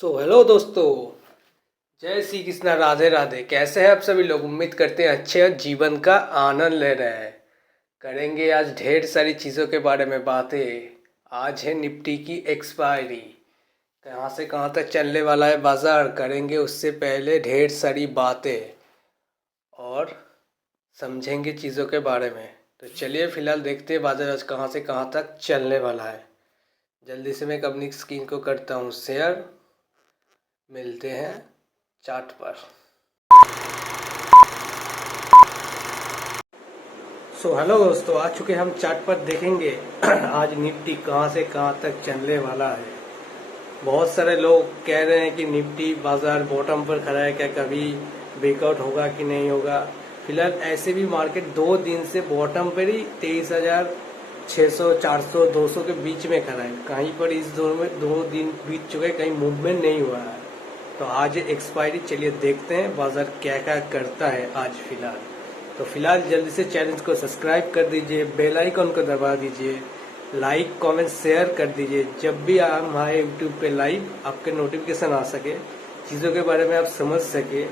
Hello दोस्तों। जय श्री कृष्णा, राधे राधे। कैसे हैं आप सभी लोग? उम्मीद करते हैं अच्छे और जीवन का आनंद ले रहे हैं। करेंगे आज ढेर सारी चीज़ों के बारे में बातें। आज है निफ्टी की एक्सपायरी, कहाँ से कहाँ तक चलने वाला है बाज़ार, करेंगे उससे पहले ढेर सारी बातें और समझेंगे चीज़ों के बारे में। तो चलिए फिलहाल देखते हैं बाज़ार आज कहाँ से कहाँ तक चलने वाला है। जल्दी से मैं अपनी स्क्रीन को करता हूँ शेयर। मिलते हैं चार्ट पर। हेलो दोस्तों, आ चुके हम चार्ट पर। देखेंगे आज निफ्टी कहाँ से कहाँ तक चलने वाला है। बहुत सारे लोग कह रहे हैं कि निफ्टी बाजार बॉटम पर खड़ा है, क्या कभी ब्रेकआउट होगा कि नहीं होगा। फिलहाल ऐसे भी मार्केट 2 दिन से बॉटम पर ही 23,600, 400, 200 के बीच में खड़ा है। कहीं पर इस दौर में 2 दिन बीत चुके, कहीं मूवमेंट नहीं हुआ है। तो आज एक्सपायरी, चलिए देखते हैं बाजार क्या क्या करता है आज फिलहाल। तो फिलहाल जल्दी से चैनल को सब्सक्राइब कर दीजिए, बेल आइकन को दबा दीजिए, लाइक कमेंट शेयर कर दीजिए। जब भी हम हमारे यूट्यूब पे लाइव आपके नोटिफिकेशन आ सके, चीज़ों के बारे में आप समझ सके,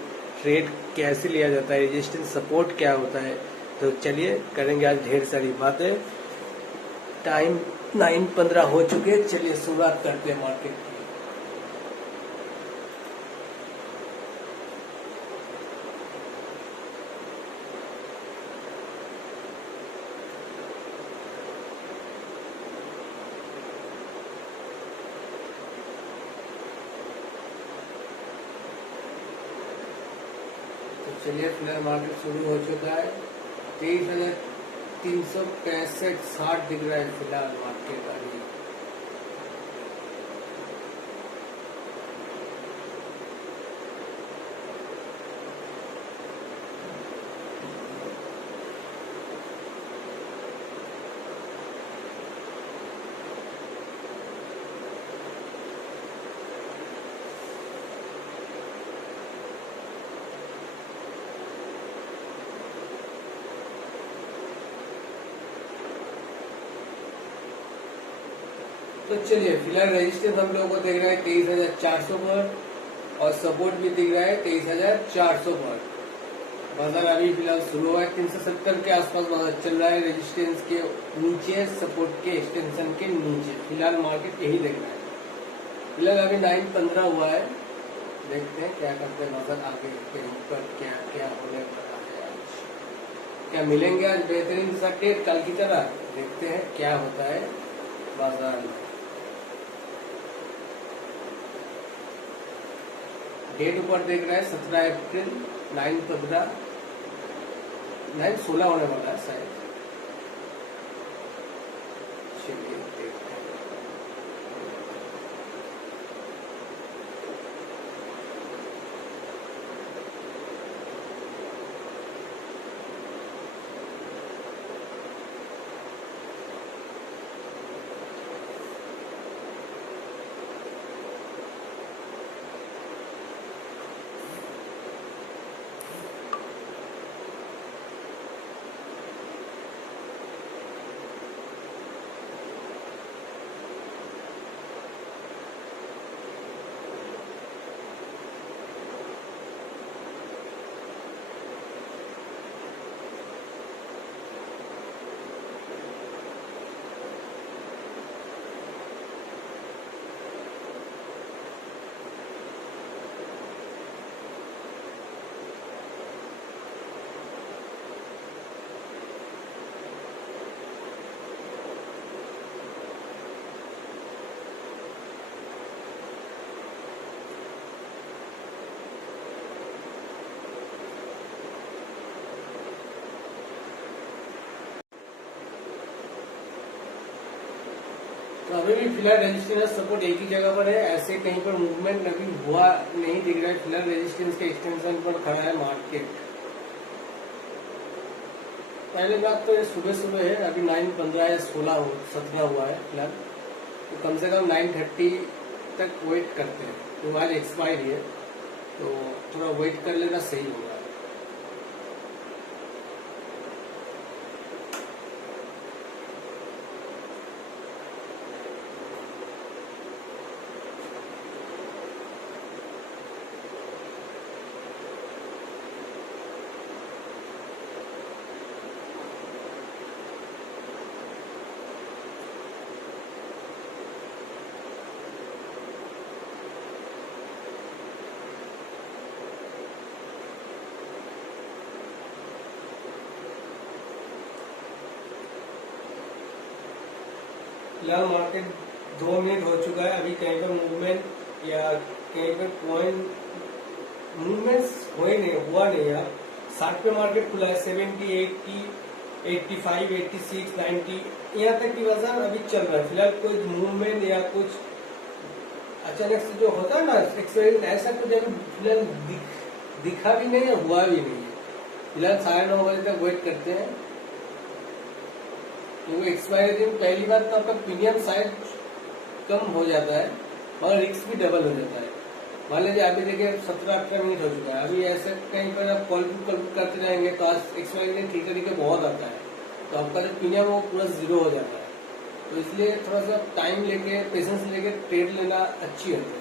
ट्रेड कैसे लिया जाता है, रेजिस्टेंस सपोर्ट क्या होता है। तो चलिए करेंगे आज ढेर सारी बातें। टाइम 9:15 हो चुके, चलिए शुरुआत करते हैं मार्केट की। तो चलिए फिलहाल मार्केट शुरू हो चुका है। 23,365.60 दिख रहा है फिलहाल मार्केट अभी। तो चलिए फिलहाल रेजिस्टेंस हम लोगों को दिख रहा है 23,400 पर, और सपोर्ट भी दिख रहा है 23,400 पर। बाजार अभी फिलहाल शुरू हुआ है, 370 के आसपास बाजार चल रहा है। रेजिस्टेंस के नीचे, सपोर्ट के एक्सटेंशन के नीचे फिलहाल मार्केट यही दिख रहा है। फिलहाल अभी 9:15 हुआ है। देखते हैं क्या करते हैं बाजार आगे के ऊपर, क्या क्या होने वाला है आज। क्या मिलेंगे आज बेहतरीन सा ट्रेड कल की तरह? देखते हैं क्या होता है बाजार में। डेट ऊपर देख रहा है 17 अप्रैल, 9:15, 9:16 होने वाला है शायद। चलिए देखते हैं। तो अभी भी फिलहाल रेजिस्टेंस सपोर्ट एक ही जगह पर है। ऐसे कहीं पर मूवमेंट अभी हुआ नहीं दिख रहा है। फिलहाल रेजिस्टेंस के एक्सटेंशन पर खड़ा है मार्केट। पहले बात तो ये सुबह सुबह है, अभी 9:15 या 17 हुआ है फिलहाल। तो कम से कम 9:30 तक वेट करते हैं। तो आज एक्सपायरी है, तो थोड़ा वेट कर लेना सही होगा। फिलहाल मार्केट 2 मिनट हो चुका है, अभी कहीं पर मूवमेंट या कहीं पर पॉइंट मूवमेंट्स हुआ नहीं यार। 60 पे मार्केट खुला है, 70, 80, 85, 86, 90 यहाँ तक की बाजार अभी चल रहा है। फिलहाल कुछ मूवमेंट या कुछ अचानक से जो होता है ना एक्सपेरिमेंट, ऐसा कुछ अभी फिलहाल दिखा भी नहीं है, हुआ भी नहीं है। फिलहाल 9:30 बजे तक वेट करते हैं, क्योंकि एक्सपायरी दिन पहली बार तो आपका प्रीमियम शायद कम हो जाता है और रिस्क भी डबल हो जाता है। मान लीजिए अभी देखिए 17-18 मिनट हो चुका है, अभी ऐसे कहीं पर आप कॉल करते जाएंगे तो आज एक्सपायरी दिन ठीक तरीके बहुत आता है, तो आपका जो प्रीमियम वो पूरा 0 हो जाता है। तो इसलिए थोड़ा सा टाइम लेके, पेशेंस लेके ट्रेड लेना अच्छी होती है।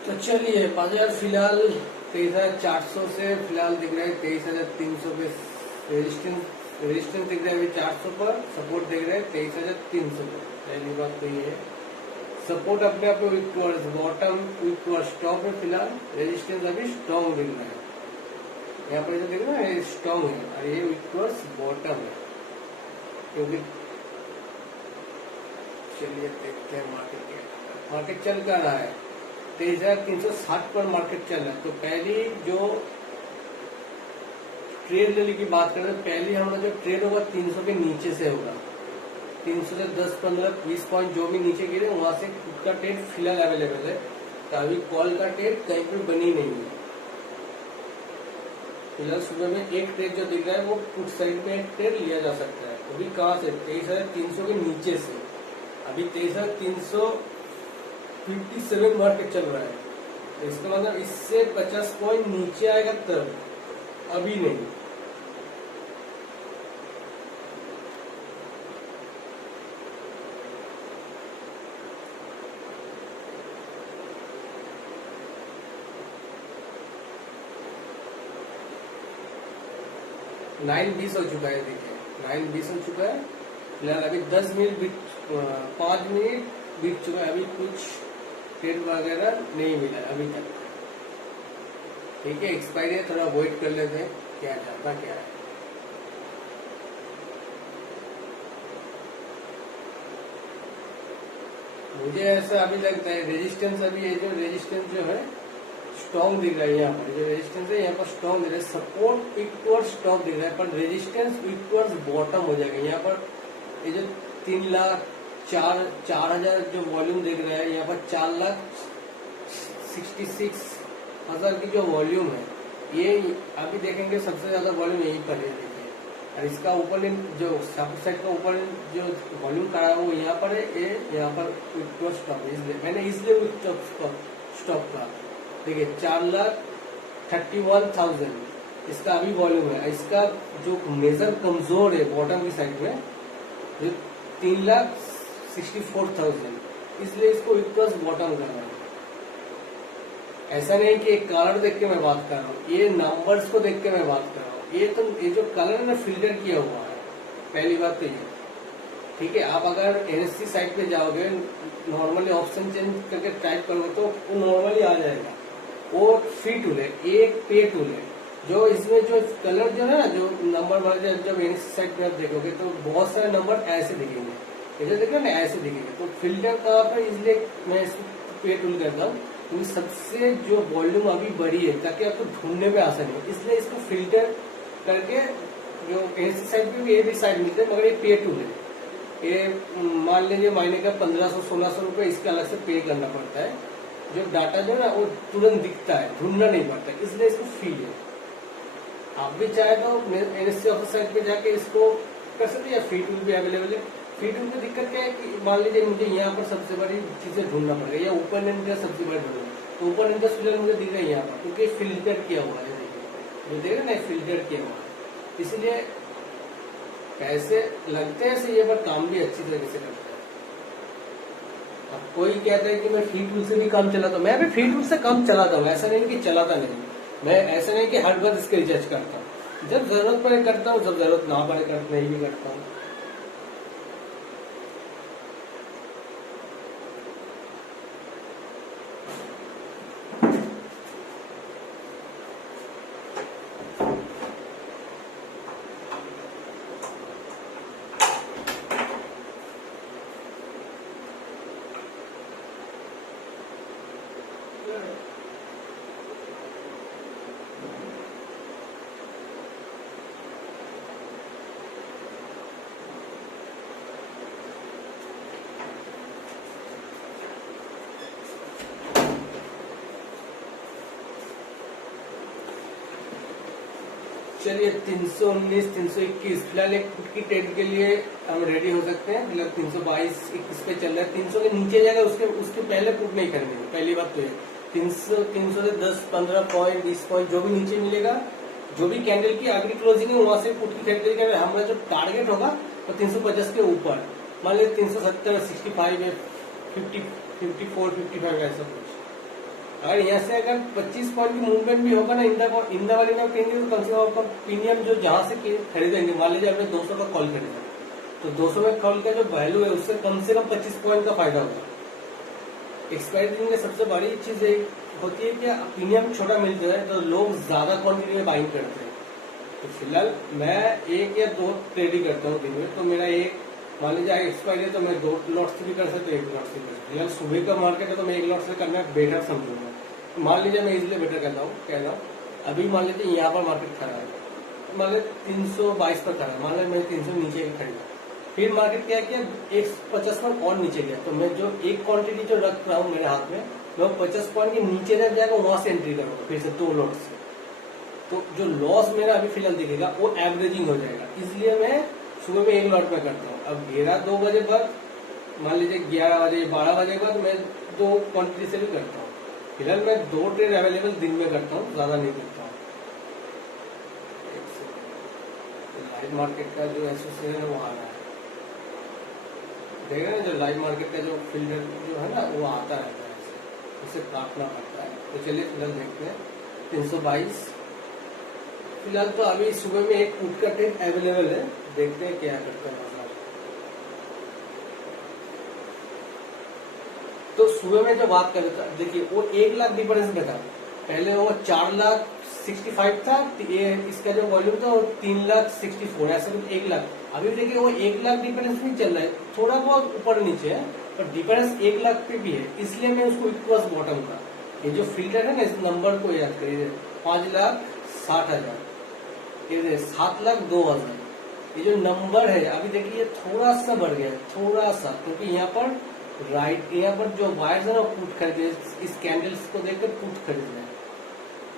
तो चलिए बाजार फिलहाल 23,400 से फिलहाल दिख रहा है 23,300 पे रेजिस्टेंस दिख रहा है अभी 400 पर, सपोर्ट दिख रहा है 23,300 पर। पहली बात तो ये है, सपोर्ट अपने आप week towards bottom, week towards top है। फिलहाल रेजिस्टेंस अभी स्ट्रॉन्ग दिख रहा है, यहाँ पर जो दिख रहा है स्ट्रॉन्ग है और ये वीक टूवर्ड्स बॉटम है, क्योंकि चलिए देखते हैं मार्केट चल क्या रहा है। 23,360 पर मार्केट चल रहा है। तो पहली जो ट्रेड लेने की बात करें तो पहली हमारा जो ट्रेड होगा 300 के नीचे से होगा। 300 से 10, 15, 20 पॉइंट जो भी नीचे गिरे वहां से खुद का ट्रेड फिलहाल अवेलेबल है। तो अभी कॉल का ट्रेड कहीं पर बनी नहीं है। फिलहाल सुबह में एक ट्रेड जो दिख रहा है वो पुट साइड में एक ट्रेड लिया जा सकता है, वो भी कहाँ से 23,300 के नीचे से। अभी 23,357 मार्केट चल रहा है, तो इसका मतलब इससे 50 पॉइंट नीचे आएगा तब, अभी नहीं। नाइन 20 हो चुका है, देखिए 9:20 हो चुका है। फिलहाल अभी 10 मिनट 5 मिनट बीत चुका है, अभी कुछ ट्रेड वगैरह नहीं मिला अभी तक। ठीक है, एक्सपायरी है, थोड़ा वेट कर लेते हैं क्या जाता क्या है। मुझे ऐसा अभी लगता है रेजिस्टेंस, अभी ये जो रेजिस्टेंस जो है स्ट्रॉन्ग दिख रहा है, यहाँ पर जो रेजिस्टेंस है यहाँ पर स्ट्रॉन्ग दिख रहा है, सपोर्ट वीक टुवर्ड्स टॉप दिख रहा है, पर रेजिस्टेंस वीक टुवर्ड्स बॉटम हो जाएगा। यहाँ पर ये जो 3,04,000 जो वॉल्यूम दिख रहा है, यहाँ पर 4,66,000 की जो वॉल्यूम है, ये अभी देखेंगे सबसे ज्यादा वॉल्यूम यहीं पर है, देखिए। और इसका ऊपर जो साइड का ऊपर जो वॉल्यूम करा है वो यहाँ पर है, ये यहाँ पर स्टॉप है, इसलिए मैंने स्टॉप कहा। देखिए 4,31,000 इसका अभी वॉल्यूम है। इसका जो मेजर कमजोर है बॉटम की साइड में जो 3,64,000, इसलिए इसको इक्वल्स बॉटम कर रहा है। ऐसा नहीं कि एक कलर देख के मैं बात कर रहा हूँ, ये नंबर्स को देख के मैं बात कर रहा हूँ। ये जो कलर है फिल्टर किया हुआ है, पहली बात तो ये। ठीक है, आप अगर एनएससी साइट पे जाओगे, नॉर्मली ऑप्शन चेंज करके टाइप करोगे तो वो नॉर्मली आ जाएगा। वो फ्री टूल है, एक पे टूल है, जो इसमें जो कलर जो है ना, जो नंबर वाले जब एनएससी साइट पे आप देखोगे तो बहुत सारे नंबर ऐसे दिखेंगे, ऐसे दिखेंगे ना, ऐसे दिखेंगे। तो फिल्टर कहाँ पर, इसलिए मैं इसको पे टूल करता हूँ, क्योंकि सबसे जो वॉल्यूम अभी बड़ी है ताकि आपको ढूंढने में आसानी हो, इसलिए इसको फिल्टर करके जो एनएससी साइट पे भी ये भी साइट मिलते हैं, मगर ये पे टूल है। ये मान लीजिए महीने का 1,500-1,600 रुपए इसका अलग से पे करना पड़ता है। जो डाटा जो है ना वो तुरंत दिखता है, ढूंढना नहीं पड़ता, इसलिए इसको फ्री है। आप भी चाहे तो एनएससी ऑफिस साइट पे जाके इसको कर सकते हैं, या फ्री टूल भी अवेलेबल है। फ्री टूल में दिक्कत क्या है कि मान लीजिए मुझे यहाँ पर सबसे बड़ी चीजें ढूंढना पड़ेगा, या ओपन इंटरेस्ट सबसे बड़ी ढूंढना, तो ओपन इंटरेस्ट मुझे दिख रहा है यहाँ पर, क्योंकि फिल्टर किया हुआ है, जो देख रहे ना फिल्टर किया हुआ है। इसलिए पैसे लगते हैं सही है, पर काम भी अच्छी तरीके से करता है। अब कोई कहता है कि मैं फ्री टूल से भी कम चलाता हूँ, मैं भी फ्री टूल से कम चलाता हूँ, ऐसा नहीं कि चलाता नहीं, मैं ऐसा नहीं कि हर बार इसके रिजर्च करता हूँ, जब जरूरत पड़े करता हूँ, जब जरूरत ना पड़े नहीं भी करता हूँ। चलिए 319, 321 फिलहाल एक फुट की ट्रेड के लिए हम रेडी हो सकते हैं। फिलहाल 322, 21 पे चल रहा है, 300 के नीचे जाएगा उसके पहले पुट नहीं करनी है। पहली बात तो ये 300 से 10, 15 पॉइंट, 20 पॉइंट जो भी नीचे मिलेगा, जो भी कैंडल की आखिरी क्लोजिंग है वहां से पुट की खरीद करेंगे। हमारा जो टारगेट होगा वो 350 के ऊपर, मान लीजिए 370, 65 है, 54, 55 ऐसा कुछ। अगर यहाँ से अगर 25 पॉइंट की मूवमेंट भी होगा ना इंदा वाली में कहेंगे, तो कम से कम आपका प्रीमियम जो जहां से खरीदेंगे, मान लीजिए आपने 200 का कॉल खरीदा, तो 200 में कॉल का जो वैल्यू है उससे कम से कम 25 पॉइंट का फायदा होगा। एक्सपायरी दिन में सबसे बड़ी चीज होती है कि प्रीमियम छोटा मिल जाए तो लोग ज्यादा क्वांटिटी में बाइंग करते हैं। तो फिलहाल मैं 1 या 2 ट्रेड ही करता हूँ दिन में, तो मेरा एक मान लीजिए एक्सपायरी है तो मैं 2 लॉट से भी कर सकता हूँ, 1 लॉट से भी कर सकता हूँ। फिलहाल सुबह का मार्केट है तो मैं 1 लॉट से करना बेटर समझूंगा। मान लीजिए मैं इसलिए बेटर कहता हूँ अभी मान लीजिए यहाँ पर मार्केट खड़ा है, मान लीजिए 322 पर खड़ा है, मान लीजिए मैं 300 नीचे का खरीदा, फिर मार्केट क्या किया 150 पॉइंट और नीचे गया, तो मैं जो एक क्वांटिटी जो रख रहा हूँ मेरे हाथ में, मैं 50 पॉइंट के नीचे रह जाएगा, वहां से एंट्री करूंगा फिर से 2 लॉट से। तो जो लॉस मेरा अभी फिलहाल दिखेगा वो एवरेजिंग हो जाएगा, इसलिए मैं सुबह में 1 लॉट में करता हूँ। अब 2 बजे बाद, मान लीजिए 11 बजे 12 बजे के बाद मैं 2 क्वांटिटी से भी करता हूँ। फिलहाल मैं 2 ट्रेड अवेलेबल दिन में करता हूँ, ज्यादा नहीं करता हूँ। लाइव मार्केट का जो एसोसिएशन है वो आ रहा है, देख रहे हैं जो लाइव मार्केट का जो फिल्टर जो है ना वो आता रहता है, उसे काटना पड़ता है। तो चलिए फिलहाल देखते हैं 322। फिलहाल तो अभी सुबह में एक पुट का ट्रेड अवेलेबल है, देखते हैं क्या करता है। तो सुबह में जो बात कर रहा था, देखिए वो 1 लाख डिफरेंस में था, पहले वो 4,65,000 था, इसका जो वॉल्यूम था वो 3,64,000 ऐसा कुछ 1 लाख। अभी देखिए वो 1 लाख डिफरेंस नहीं चल रहा है, थोड़ा बहुत ऊपर नीचे है, पर डिफरेंस 1 लाख पे भी है, इसलिए मैं उसको इक्वस बॉटम का ये जो फिल्टर है ना, इस नंबर को याद करिए 5,60,000, ये 7,02,000, ये जो नंबर है अभी देखिए थोड़ा सा बढ़ गया है, थोड़ा सा, क्योंकि यहाँ पर राइट यहाँ पर जो वायर्स है ना पुट खरीदे, इस कैंडल्स को देखकर पुट खरीदना है,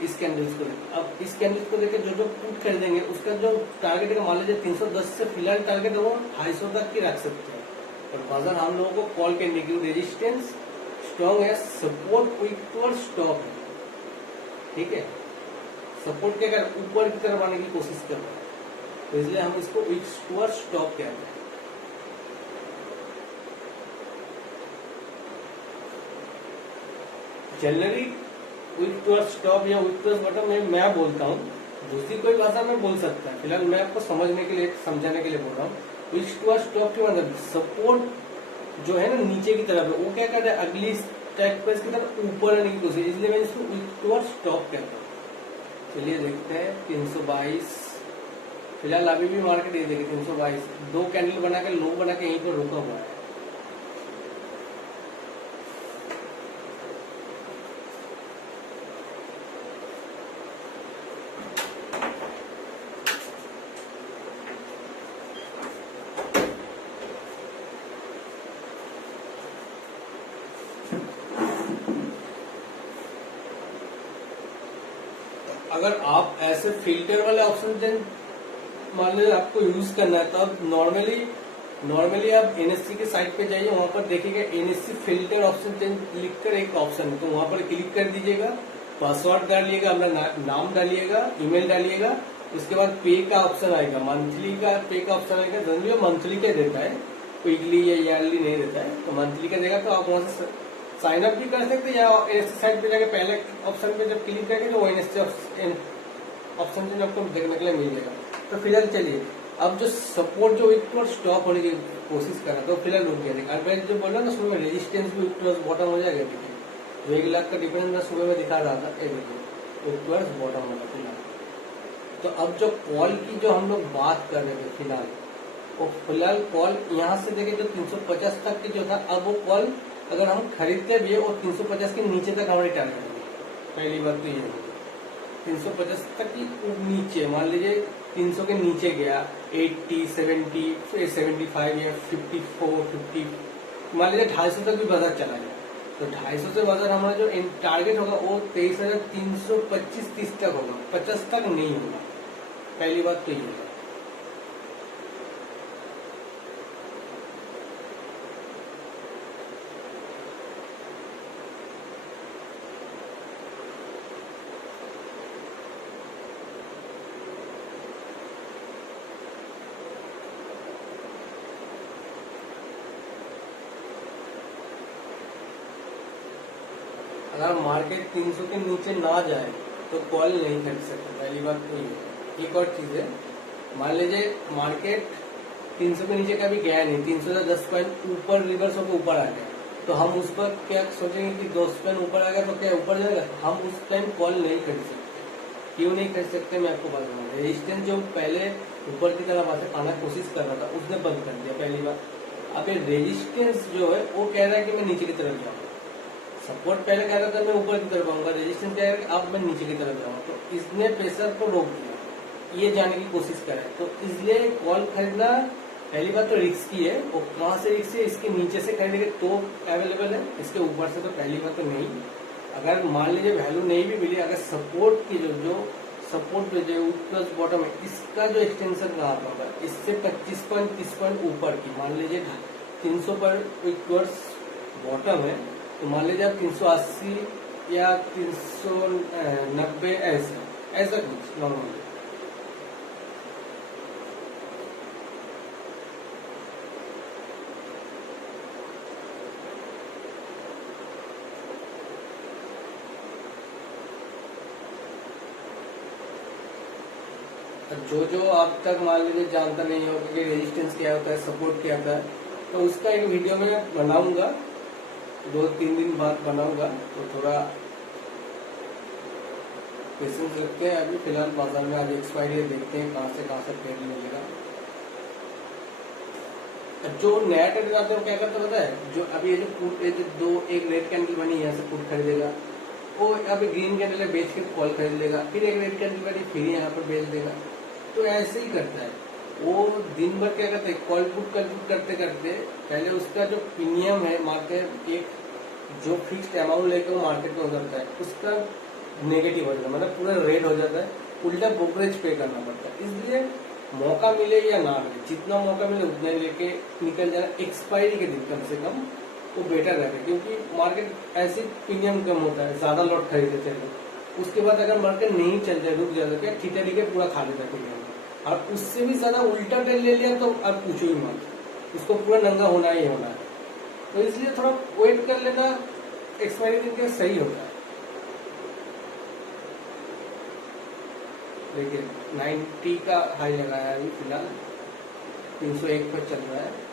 इस कैंडल्स को देख। अब इस कैंडल्स को देखकर जो पुट खरीदेंगे उसका जो टारगेट है, मान लीजिए 310 से फिलहाल टारगेट है वो 250 तक की रख सकते हैं। और बाजार हम लोगों को कॉल करने की रेजिस्टेंस स्ट्रॉन्ग है, सपोर्ट वीक टूवर्ड स्टॉप है, ठीक है, सपोर्ट के अगर ऊपर की तरफ आने की कोशिश कर रहे हैं तो इसलिए हम इसको वीक टूवर्ड स्टॉप कहते हैं। जनरली वीक टूवर्ड स्टॉप या वीक टूवर्ड बॉटम में मैं बोलता हूँ, दूसरी कोई भाषा में बोल सकता है, फिलहाल मैं आपको समझने के लिए समझाने के लिए बोल रहा हूँ। वीक टूवर्ड स्टॉप के मतलब सपोर्ट जो है ना नीचे की तरफ है, वो क्या कर रहा है अगली स्टैक प्राइस की तरफ ऊपर आने की कोशिश, इसलिए मैं इसको वीक टूवर्ड स्टॉप कहता हूँ। चलिए देखते हैं 322, फिलहाल अभी भी मार्केट ये देखिए 322 2 कैंडल बना के लो बना के यहीं पर रुका हुआ है। अगर आप ऐसे फिल्टर वाले ऑप्शन मान लीजिए आपको यूज करना है, तो आप नॉर्मली आप एनएससी के साइट पे जाइए, वहां पर देखिएगा एनएससी फिल्टर ऑप्शन लिखकर एक ऑप्शन है, तो वहां पर क्लिक कर दीजिएगा, पासवर्ड डालिएगा, अपना नाम डालिएगा, ईमेल डालिएगा, उसके बाद पे का ऑप्शन आएगा, मंथली का पे का ऑप्शन आएगा। जनरली वो मंथली का देता है, वीकली या ईयरली नहीं देता है, तो मंथली का देगा। तो आप वहां से साइन अप भी कर सकते हैं, या एनएससी साइट पे जाके पहले ऑप्शन पे जब क्लिक करेंगे तो वो एनएससी ऑप्शन से आपको देखने के लिए मिल जाएगा। तो फिलहाल चलिए, अब जो सपोर्ट जो वीक टू स्टॉप होने की कोशिश कर रहा था, तो फिलहाल रुक गया। और मैं जो बोल रहा ना सुबह में रेजिस्टेंस भी वीक टू बॉटम हो जाएगा। देखिए जो 1 लाख का डिफरेंस सुबह में दिखा रहा था, वीक टू बॉटम होगा फिलहाल। तो अब जो कॉल की जो हम लोग बात कर रहे थे फिलहाल, वो फिलहाल कॉल यहाँ से देखे जो 350 तक की जो था, अब वो कॉल अगर हम खरीदते भी है और 350 के नीचे तक हमारे टारगेट है। पहली बात तो ये है 350 तक की नीचे, मान लीजिए 300 के नीचे गया, 80, 70, 75 या 54, 50, मान लीजिए 250 तक भी बाजार चला गया, तो 250 से बाजार हमारा जो टारगेट होगा वो 23,325-30 तक होगा, 50 तक नहीं होगा। पहली बात तो ये है। अगर मार्केट 300 के नीचे ना जाए तो कॉल नहीं खरीद सकते, पहली बात तो ये है। एक और चीज है, मान लीजिए मार्केट 300 के नीचे कभी गया नहीं, 300 से 10 पॉइंट ऊपर रिवर्स होकर ऊपर आ गया, तो हम उस पर क्या सोचेंगे कि 10 पॉइंट ऊपर आ गया तो क्या ऊपर जाएगा, हम उस टाइम कॉल नहीं खरीद सकते। क्यों नहीं खरीद सकते मैं आपको बताऊंगा। रेजिस्टेंस जो पहले ऊपर की तरफ आने की कोशिश कर रहा था उसने बंद कर दिया, पहली बार। अब ये रेजिस्टेंस जो है वो कह रहा है कि मैं नीचे की तरफ जाऊँ। सपोर्ट पहले कह रहा था मैं ऊपर की तरफ आऊंगा, रेजिस्टेंस कह रहा है कि अब मैं नीचे की तरफ जाऊंगा, तो इसने प्रेशर को रोक दिया, ये जाने की कोशिश करे। तो इसलिए कॉल खरीदना पहली बात तो रिस्की है। और कहाँ से रिस्की है, इसके नीचे से खरीदेंगे तो अवेलेबल है, इसके ऊपर से तो पहली बात तो नहीं। अगर मान लीजिए वैल्यू नहीं भी मिली, अगर सपोर्ट की जो सपोर्ट पे जो प्लस बॉटम है, इसका जो एक्सटेंशन कहाँ पर होगा, इससे 25 पॉइंट 30 पॉइंट ऊपर की, मान लीजिए 300 पर बॉटम है, तो मान लीजिए आप 380 या 390 ऐसा कुछ नॉर्मल। जो आप तक मान लीजिए जानता नहीं हो कि रेजिस्टेंस क्या होता है, सपोर्ट क्या होता है, तो उसका एक वीडियो में बनाऊंगा, 2-3 दिन बाद बनाऊंगा। तो थोड़ा पेशेंस रखते हैं। अभी फिलहाल बाजार में आज एक्सपायरी देखते हैं कहाँ से ट्रेड मिलेगा। जो नया ट्रेड आते हैं वो क्या करता पता है, जो अभी ये जो एक रेड कैंडल बनी यहाँ से पुट खरीदेगा, वो अभी ग्रीन कैंडल बेच के कॉल खरीद लेगा, फिर एक रेड कैंडल बनी फिर यहाँ पर बेच देगा। तो ऐसे ही करता है वो, दिन भर क्या करता है, कॉल पुट करते करते पहले उसका जो प्रीमियम है मार्केट, एक जो फिक्स्ड अमाउंट लेकर वो मार्केट में उतरता है, उसका नेगेटिव हो जाता है, मतलब पूरा रेड हो जाता है, उल्टा ब्रोकरेज पे करना पड़ता है। इसलिए मौका मिले या ना मिले, जितना मौका मिले उतना लेके निकल जाना एक्सपायरी के दिन कम से कम, वो बेटर रहेगा। क्योंकि मार्केट ऐसे प्रीमियम कम होता है, ज्यादा लॉट खरीदे चले, उसके बाद अगर मार्केट नहीं चल जाए, रुक जाए, क्या ठिठेरी के पूरा खा लेता है, और उससे भी ज्यादा उल्टा ट्रेड ले लिया तो अब पूछो ही मत, उसको पूरा नंगा होना ही होना है। तो इसलिए थोड़ा वेट कर लेना, एक्सपायरी दिन के सही होता है। देखिए 90 का हाई लगाया है अभी फिलहाल, 301 पर चल रहा है।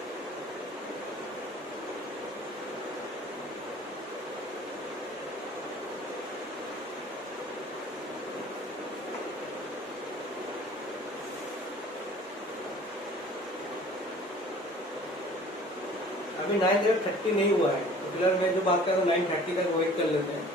अभी 930 नहीं हुआ है, तो फिलहाल मैं जो बात कर रहा हूँ 930 तक वेट कर लेते हैं।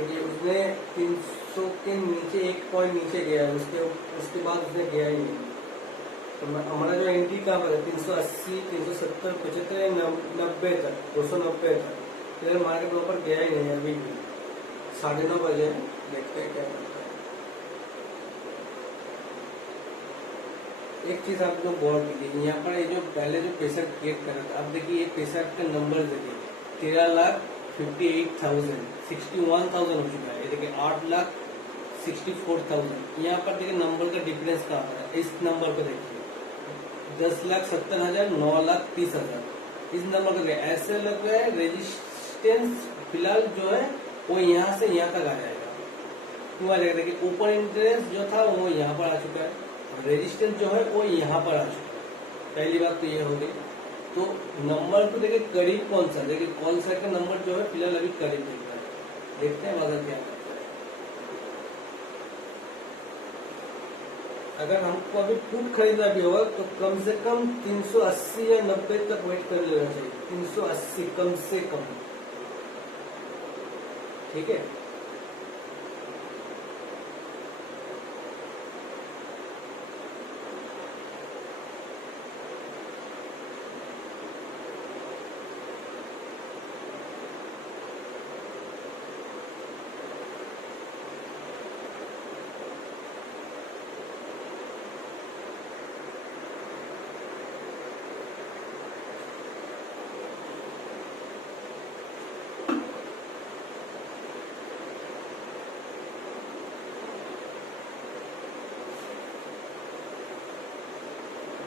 देखिए उसने 300 के नीचे 1 पॉइंट नीचे गया है, उसके बाद उसने गया ही नहीं। तो हमारा जो एंट्री कहाँ पर है 380, 370, 75, 90 तक, 290 तक। फिर मार्केट ऊपर गया ही नहीं अभी भी। 9:30 बजे हैं, देखते हैं क्या करता है। एक चीज आप लोग गौर कीजिए, यहाँ पर ये जो पहले जो प्रेशर क्रिएट कर रहा था, अब देखिए ये प्रेशर का नंबर देखिए 13,58,000, 61,000 हो चुका है। ये देखिए 8,64,000। यहाँ पर देखिए नंबर का डिफरेंस कहाँ पर है, इस नंबर को देखिए 10,70,000, 9,30,000। इस नंबर को देखिए, ऐसे लग रहा है रेजिस्टेंस फिलहाल जो है वो यहाँ से यहाँ तक आ जाएगा। क्यों आ जाएगा, देखिए ओपन इंटरेस्ट जो था वो यहाँ पर आ चुका है, रेजिस्टेंस जो है वो यहाँ पर आ चुका है। पहली बात तो ये हो गई। तो नंबर तो देखिए करीब कौन सा, देखिए कॉल साइड का नंबर जो है फिलहाल अभी करीब दिख रहा है। देखते हैं बाजार क्या करता है। अगर हमको अभी पुट खरीदना भी होगा तो कम से कम 380 या 90 तक वेट कर लेना चाहिए। 380 कम से कम, ठीक है।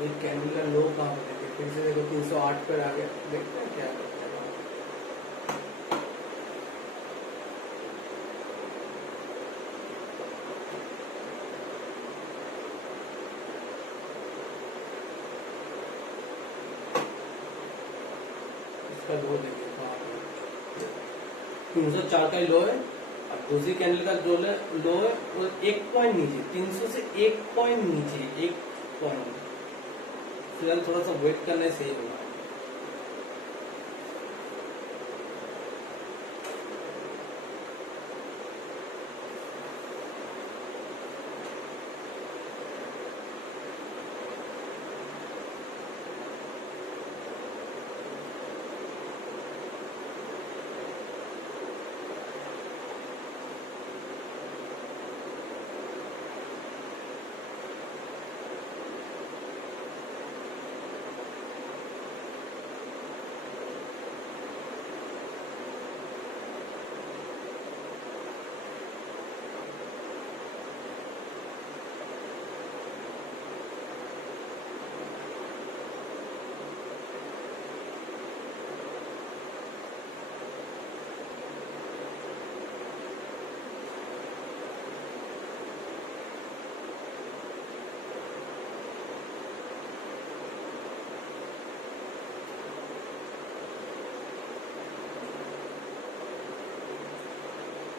एक कैंडल का लो कहाँ पे देखिए, फिर से देखो 308 पर आ गया। देखते हैं क्या करता है। इसका लो देखिए कहाँ पे, 304 का लो है। अब दूसरी कैंडल का जो लो है वो 1 पॉइंट नीचे, 300 से 1 पॉइंट नीचे, 1 पॉइंट। फिलहाल थोड़ा सा वेट करना सही होगा।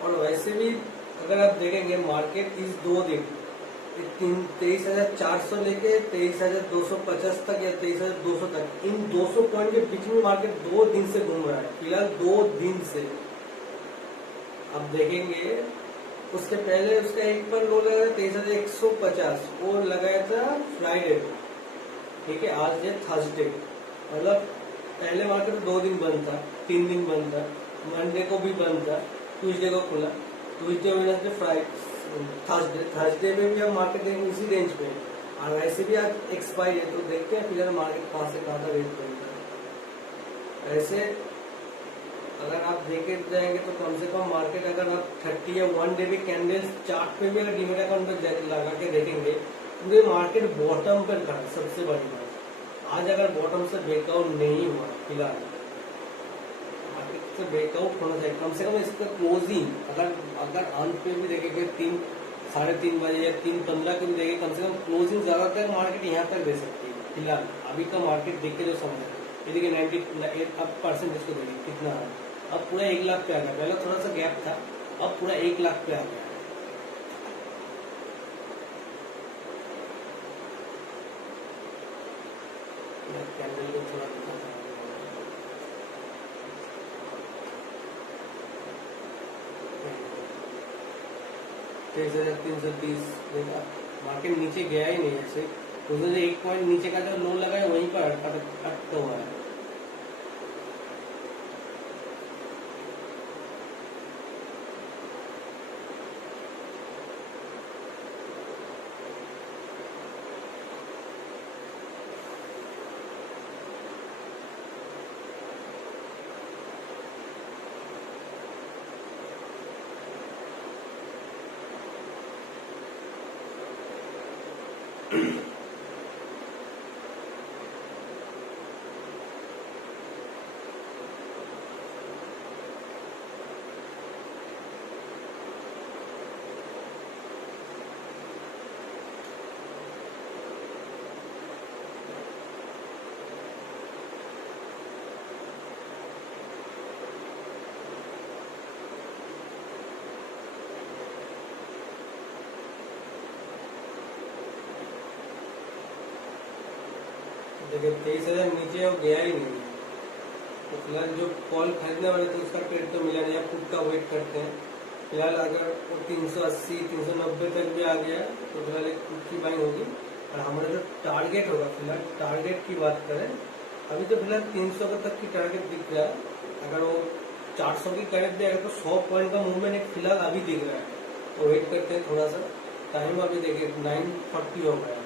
और वैसे भी अगर आप देखेंगे मार्केट इस 2 दिन 23,400 लेके 23,250 तक या 23,200 तक, इन 200 पॉइंट के बीच में मार्केट 2 दिन से घूम रहा है। फिलहाल 2 दिन से आप देखेंगे, उसके पहले उसका एक पर लो लगाया 23,150, वो लगाया था फ्राइडे को, ठीक है। आज है थर्सडे, मतलब पहले मार्केट 2 दिन बंद था, 3 दिन बंद था, मंडे को भी बंद था, ट्यूसडे को खुला, ट्यूसडे वेडनेसडे फ्राइडे थर्सडे में भी हम मार्केट देंगे उसी रेंज पे। और वैसे भी आज एक्सपायर है, तो देखते हैं फिलहाल मार्केट कहाँ से कहाँ तक रेंज करेगा। ऐसे अगर आप देखे जाएंगे तो कम से कम मार्केट, अगर आप 30 या 1 डे पे कैंडल्स चार्ट पे भी अगर डीमेट अकाउंट पे लगा के देखेंगे तो ये मार्केट बॉटम पर खड़ा है। सबसे बड़ी बात, आज अगर बॉटम से ब्रेकआउट नहीं हुआ, फिलहाल मार्केट से ब्रेकआउट होना चाहिए। कम से कम इसका क्लोजिंग अगर अंत पे भी देखेंगे 3-3:30 बजे या 3:15 को भी देखेंगे, कम से कम क्लोजिंग ज्यादातर मार्केट यहाँ तक दे सकती है। फिलहाल अभी का मार्केट देख के जो समझ ये देखिए 90% इसको देखिए कितना है, अब पूरा 1 लाख पे आ गया। पहले थोड़ा सा गैप था, अब पूरा 1 लाख पे आ गया। कैंडल को थोड़ा दिखा 23,330 देखा, मार्केट नीचे गया ही नहीं ऐसे, उसने एक पॉइंट नीचे का जो लो लगा है वहीं पर अटका हुआ है। देखिए 23,000 नीचे वो गया ही नहीं है, तो फिलहाल जो कॉल खरीदने वाले थे उसका ट्रेड तो मिला नहीं, पुट का वेट करते हैं। फिलहाल अगर वो 380 390 तक भी आ गया तो फिलहाल एक पुट की बाइंग होगी। और हमारा जो टारगेट होगा, फिलहाल टारगेट की बात करें, अभी तो फिलहाल 300 तक की टारगेट दिख रहा है। अगर वो 400 की करेक्ट देगा तो 100 पॉइंट का मूवमेंट एक फिलहाल अभी दिख रहा है, तो वेट करते हैं थोड़ा सा। टाइम अभी देखिए 9:40 हो गया है।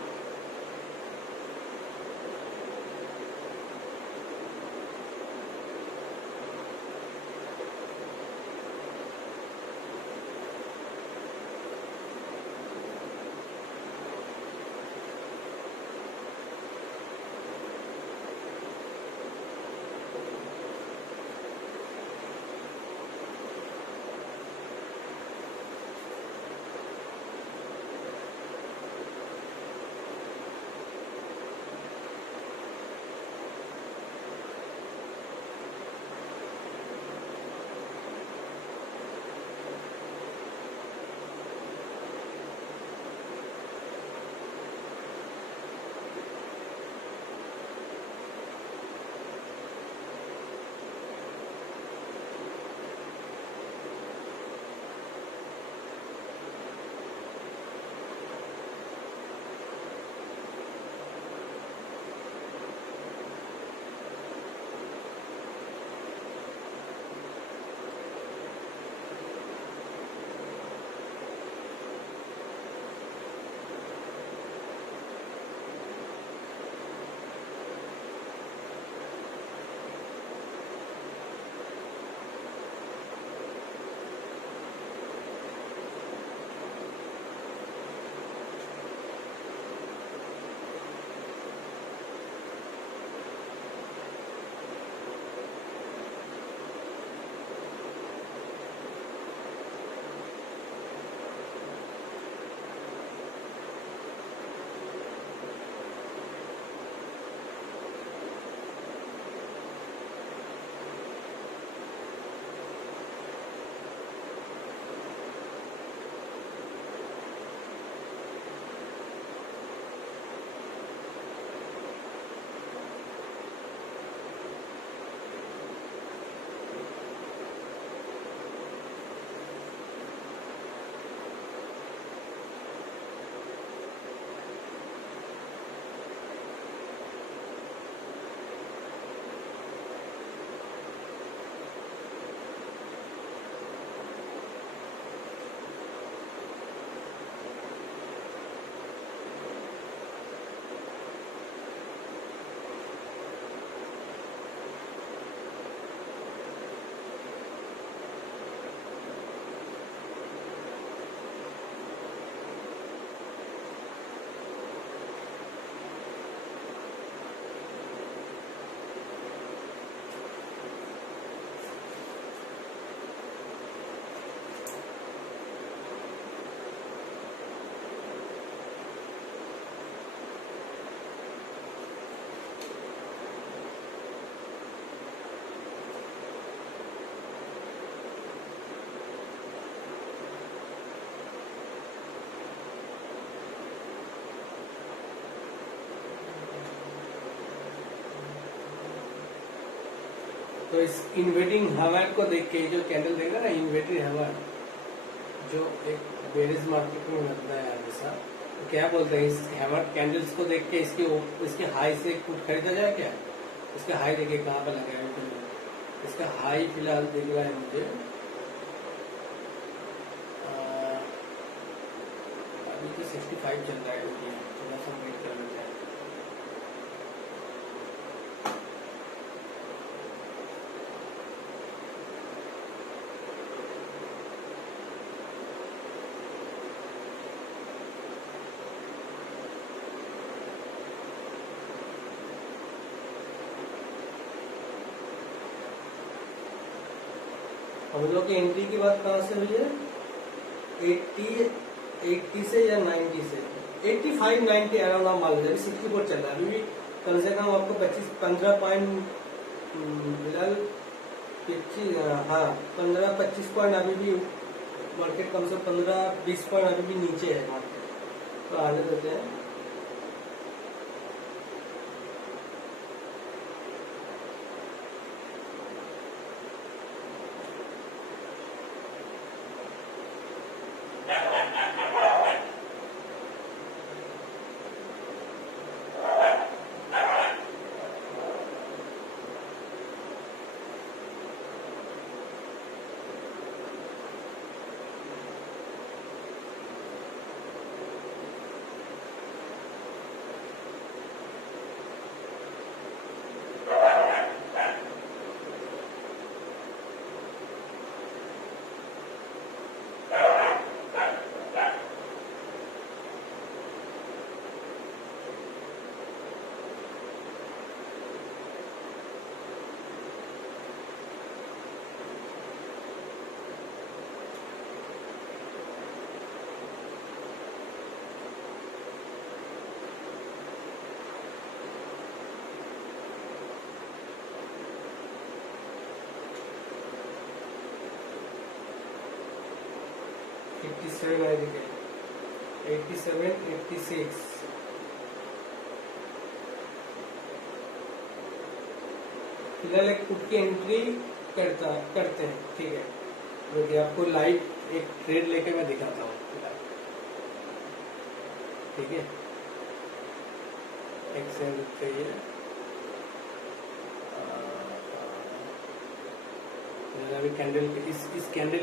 तो इस इन्वेटिंग हैमर को देख के, जो कैंडल देगा ना इन्वेटिंग हैमर, जो एक बेरिज मार्केट में मिलता है हमेशा। तो क्या बोलते हैं इस हैमर कैंडल्स को देख के इसके हाई से कुछ खरीदा जाए क्या? इसका हाई देखिए कहाँ पर लगा है। इसका हाई फिलहाल दिख रहा है मुझे अभी तो 65 चल रहा है। थोड़ा सा वेट कर लेते हैं। हम लोग की एंट्री की बात कहाँ से हुई है? 80 से या 90 से 85 90 अराउंड हम मान लीजिए। 64 चल रहा है अभी भी। कम से कम आपको 15 पॉइंट फिलहाल 15-25 पॉइंट अभी भी मार्केट कम से कम 15-20 पॉइंट अभी भी नीचे है मार्केट। तो आगे देते हैं। $87 87 86 फिलहाल एक पुट की एंट्री करते हैं। ठीक है, जो आपको लाइव एक ट्रेड लेके मैं दिखाता हूँ फिलहाल। ठीक है, एक सेकंड चाहिए। अभी कैंडल के इस कैंडल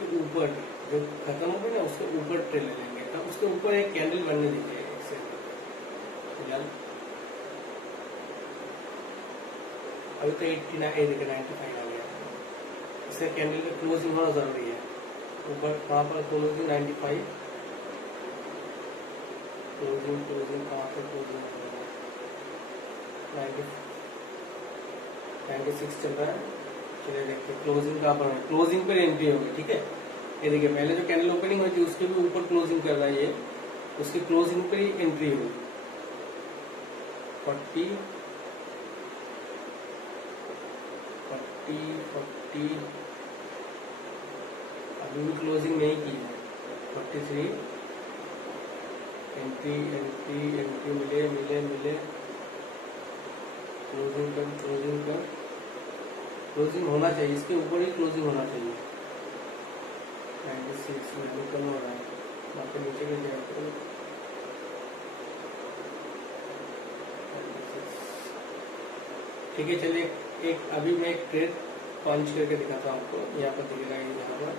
के ऊपर जो खत्म हो गया ना उसके ऊपर ट्रेड ले लेंगे। तो उसके ऊपर एक कैंडल बनने दीजिए फिलहाल। अभी तो 95 आ गया। इसका कैंडल का क्लोजिंग होना जरूरी है। ऊपर कहाँ पर क्लोजिंग 95 क्लोजिंग कहाँ पर क्लोजिंग 96 चल रहा है। चलिए देखते हैं क्लोजिंग कहाँ पर है। क्लोजिंग पर एंट्री होगी। ठीक है, ये देखिए पहले जो कैंडल ओपनिंग हुई थी उसके भी ऊपर क्लोजिंग कर रहा है ये। उसकी क्लोजिंग पर ही एंट्री होगी। 40 अभी भी क्लोजिंग नहीं की है। 43 एंट्री मिले क्लोजिंग होना चाहिए। इसके ऊपर ही क्लोजिंग होना चाहिए। 96 में कम हो रहा है। वहाँ पे नीचे में जाए ठीक है। चलिए एक अभी मैं एक ट्रेड पंच करके दिखाता हूँ आपको। यहाँ पर दिखेगा यहाँ पर।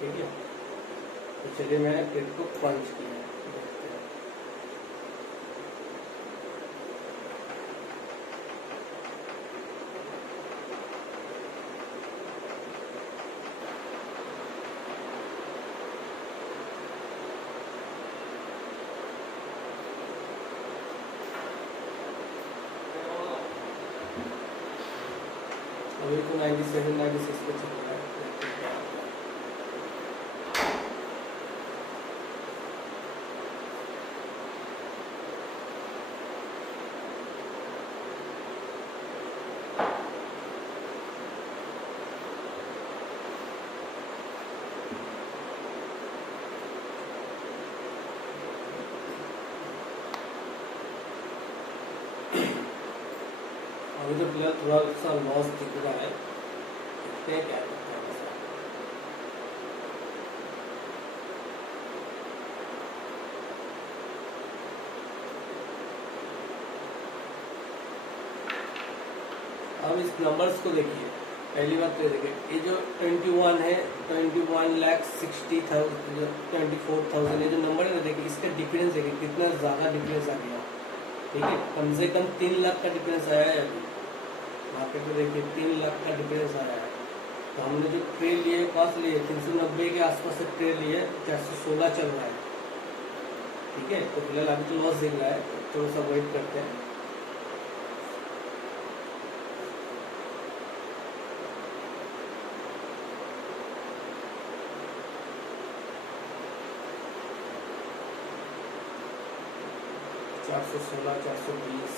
ठीक है, तो चलिए मैं ट्रेड को पंच किया। अभी तो 97 96 पे चल रहा है। अभी तो फिलहाल थोड़ा सा लॉस दिख रहा है। देखते हैं क्या करते हैं। अब इस नंबर्स को देखिए, पहली बात तो ये देखिए, ये जो 21 है, 21,60,000, 24,000, ये जो नंबर है ना, देखिए इसका डिफरेंस देखिए कितना ज़्यादा डिफरेंस आ गया। ठीक है, कम से कम 3 लाख का डिफरेंस आया है अभी मार्केट में। देखिए 3 लाख का डिफरेंस आया है। तो हमने जो ट्रेड लिए कॉस्ट लिए 390 के आसपास से ट्रेड लिए, 416 चल रहा है। ठीक है, तो फिलहाल अभी तो लॉस दिख रहा है, थोड़ा सा वेट करते हैं। $416, 420,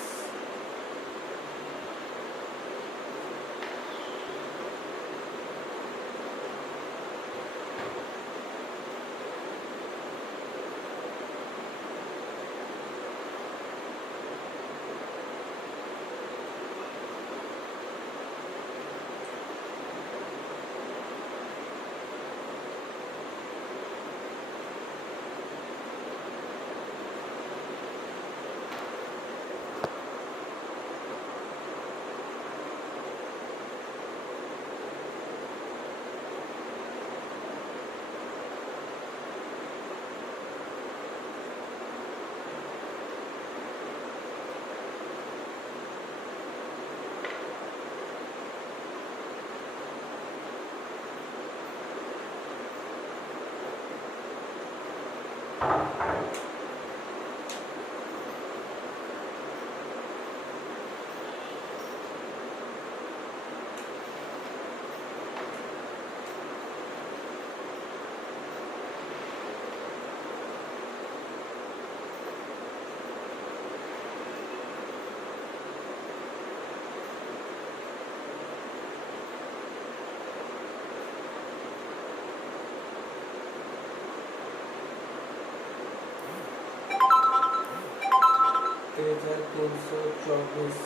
$3,324।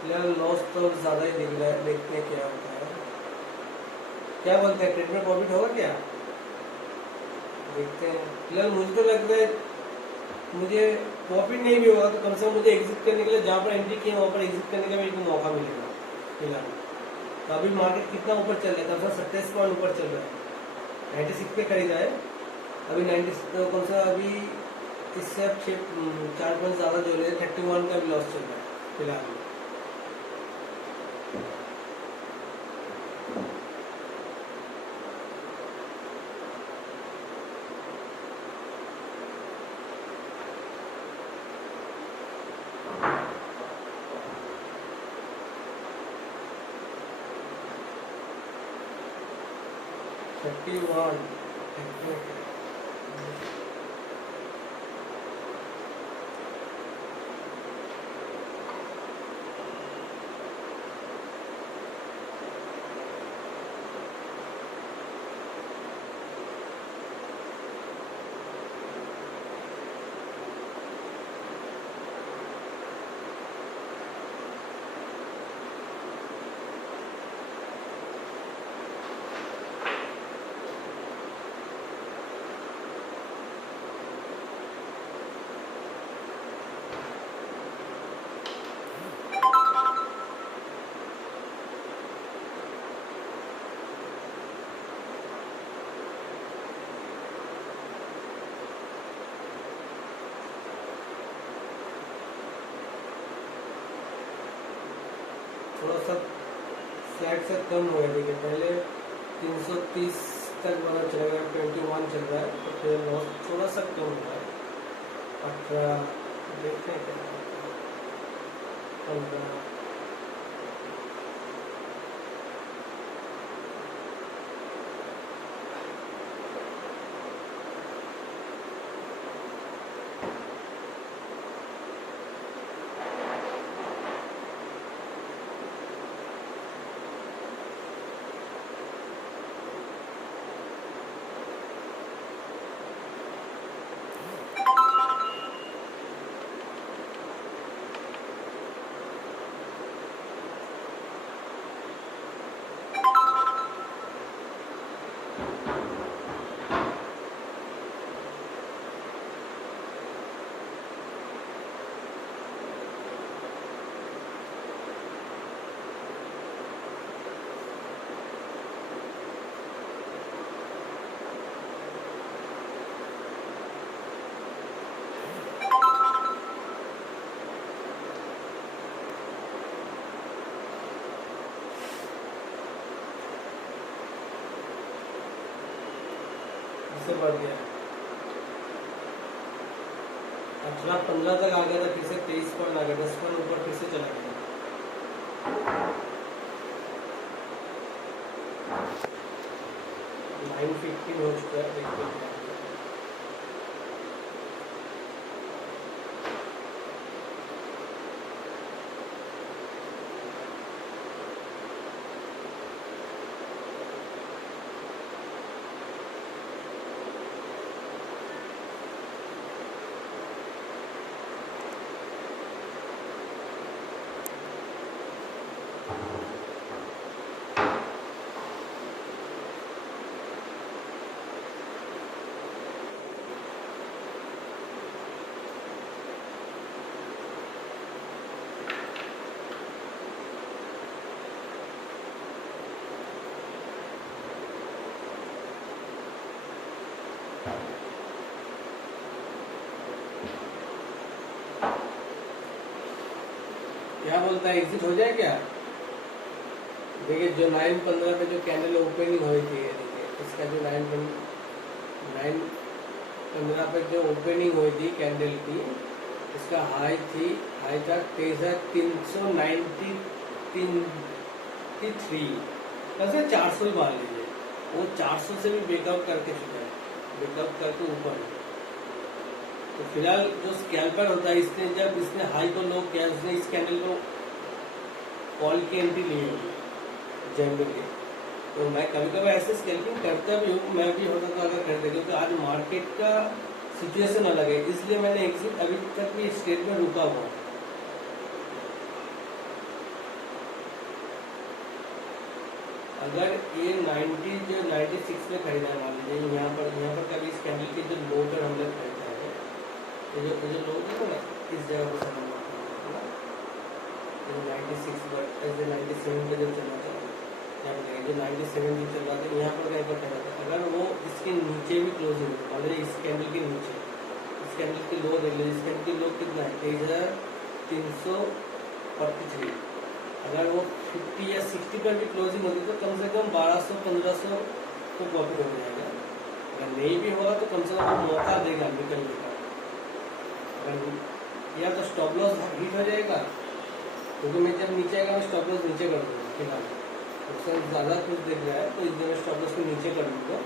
फिलहाल लॉस तो ज़्यादा ही दिख रहा है, देखते हैं क्या होता है। क्या बोलते हैं, ट्रेड में प्रॉफिट होगा क्या, देखते हैं। फिलहाल मुझे तो लग रहा है मुझे प्रॉफिट नहीं भी होगा तो कम से कम मुझे एग्जिट करने के लिए, जहाँ पर एंट्री किया वहाँ पर एग्जिट करने का मेरे को मौका मिलेगा फिलहाल। तो अभी मार्केट कितना ऊपर चल रहा है, कम से कम 27 पॉइंट ऊपर चल रहा है। 96 पे खरीदा है अभी, 96 तो कम से कम अभी इससे अब 4 पॉइंट ज़्यादा जो है 31 का भी लॉस चल रहा है फिलहाल। थोड़ा सा फ्लैट से कम हुआ है। देखिए पहले 330 तक वाला चल रहा है, 21 चल रहा है, तो फिर लॉस थोड़ा सा कम हुआ है। 18 देखते हैं क्या, 15, से बढ़ गया, 18-15 तक आ गया था, फिर से 23 पॉइंट आ गया, 10 पॉइंट ऊपर फिर से चला गया। 915 हो चुका है, देखते हैं। क्या बोलता है, एग्जिट हो जाए क्या? देखिए जो 9:15 पे जो कैंडल ओपनिंग हुई थी, देखिए इसका जो 9:15 पे जो ओपनिंग हुई थी कैंडल की, इसका हाई था 23,393, वैसे 400 ही मान लीजिए, वो 400 से भी ब्रेकआउट करके चुका है, ब्रेकआउट करके ऊपर है। तो फिलहाल जो स्कैल्पर होता है, इसने हाई को लो किया, इसने इस कैंडल को कॉल की एंट्री ली होगी जनरली। तो मैं कभी कभी ऐसे स्कैल्पिंग करता भी हूँ, मैं भी होता तो अगर करते, क्योंकि आज मार्केट का सिचुएशन अलग है, इसलिए मैंने एग्जिट अभी तक भी स्टेट में रुका हुआ। अगर ये 96 में खरीदा है, मान लीजिए यहाँ पर कभी इस कैंडल के जो लो पर हम लोग खरीदा है, ये जो लो है ना, इस जगह पर 96 पर, ऐसे 97 पे जब चला था, जो 97 भी चल रहा था, यहाँ पर कहीं पर खड़ा था, अगर वो इसके नीचे भी क्लोज हो, मान लीजिए इस कैंडल के नीचे, इस कैंडल की लो देख लीजिए, इस कैंडल की लो कितना है 2343, अगर वो 50 या 60 पर भी क्लोजिंग होती तो कम से कम 1200-1500 को प्रॉफिट हो जाएगा। अगर नहीं भी होगा तो कम से कम मौका देगा निकलने का। अगर या तो स्टॉप लॉस हिट हो जाएगा, क्योंकि मैं जब नीचे आएगा मैं स्टॉप लॉस नीचे कर दूँगा फिलहाल, उससे ज़्यादा कुछ दिख रहा है तो इस दिन स्टॉप लॉस को नीचे कर दूँगा।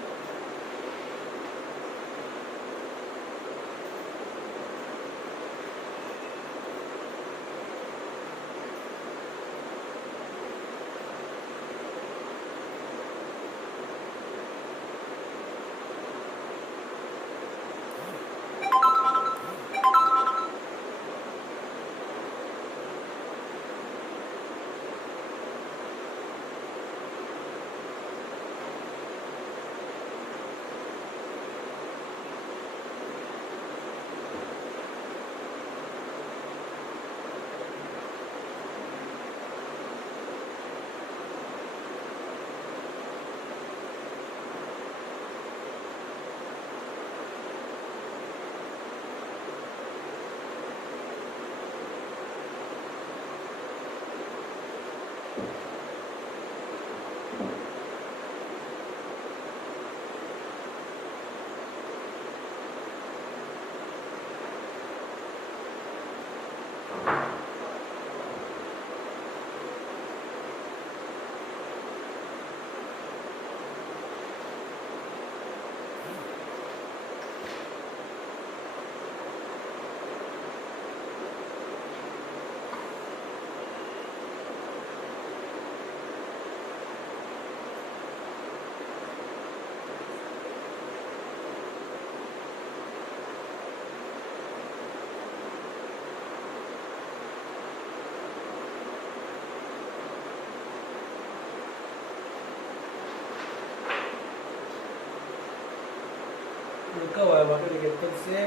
रुका हुआ है वहाँ पे, देखिए तब से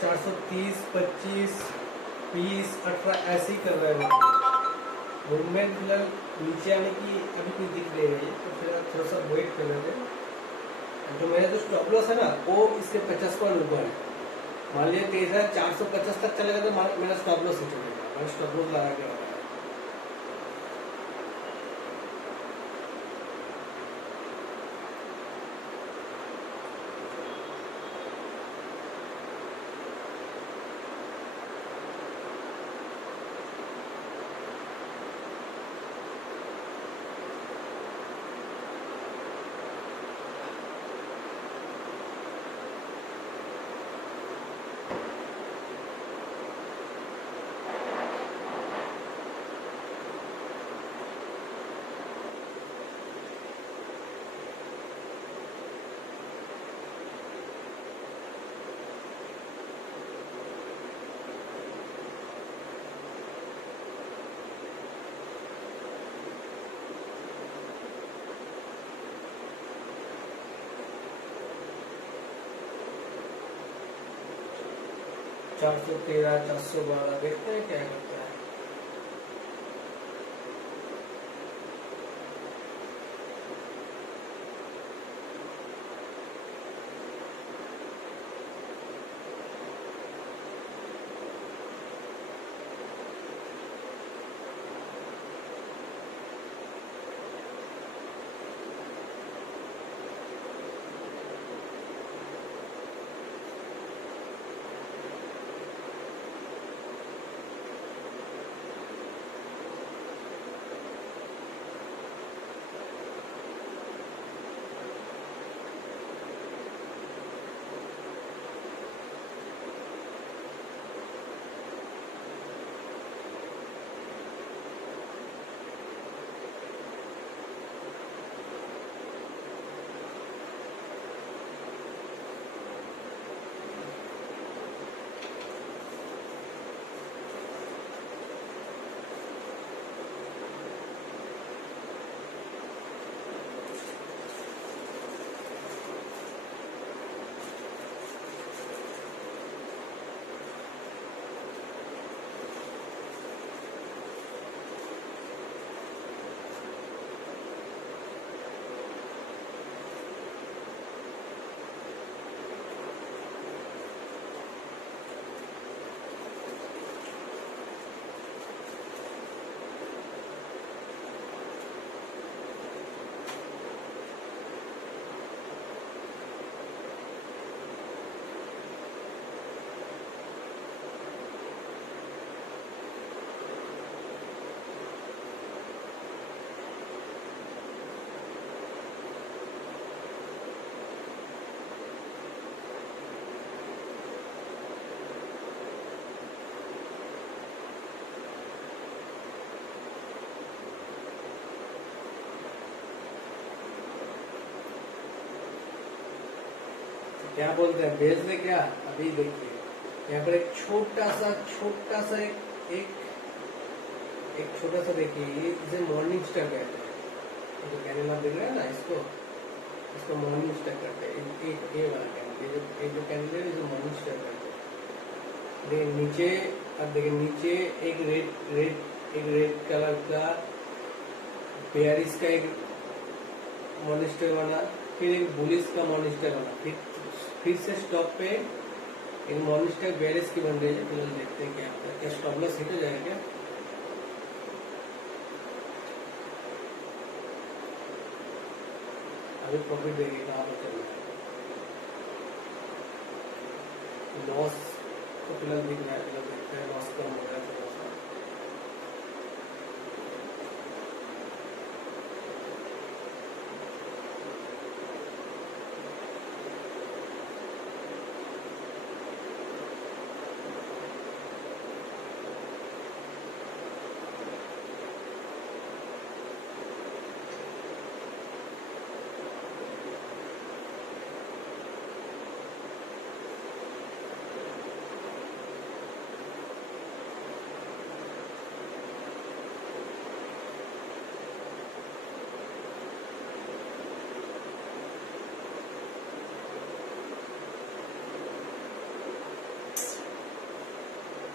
430, 25, 20, 18 ऐसे ही कर रहा है वहाँ पे। मूवमेंट फिलहाल नीचे आने की अभी कुछ दिख नहीं रही है, तो फिलहाल थोड़ा सा वेट कर रहे थे। जो मेरा जो स्टॉप लॉस है ना, वो इससे 50 पॉइंट ऊपर है। मान लीजिए 450 तक चलेगा तो मेरा स्टॉप लॉस ही चलेगा, मैंने स्टॉप लॉस लगा के रखा है। 413, 412, देखते हैं क्या करता है। क्या बोलते हैं, भेज दे क्या? अभी देखिए यहाँ पर एक छोटा सा एक छोटा सा देखिए, ये इसे मॉर्निंग स्टार कहते हैं। जो कैंडल आप देख रहे हैं ना, इसको मॉर्निंग स्टार कहते हैं। ये वाला कैंडल, ये जो कैंडल है इसे मॉर्निंग स्टार कहते हैं। देखिए नीचे, अब देखिए नीचे एक रेड कलर का पेरिस का एक मॉर्निंग स्टार बना, फिर एक बुलिस का मॉर्निंग स्टार बना, फिर से स्टॉप पे एक मॉर्निंग स्टार बेरिस की बन रही है। फिलहाल देखते हैं क्या होता है, क्या स्टॉप लॉस हिट हो जाएगा क्या? अभी प्रॉफिट देखिए कहाँ पर चल रहा है। लॉस तो फिलहाल दिख रहा है, फिलहाल देखते हैं लॉस कम हो रहा है थोड़ा सा।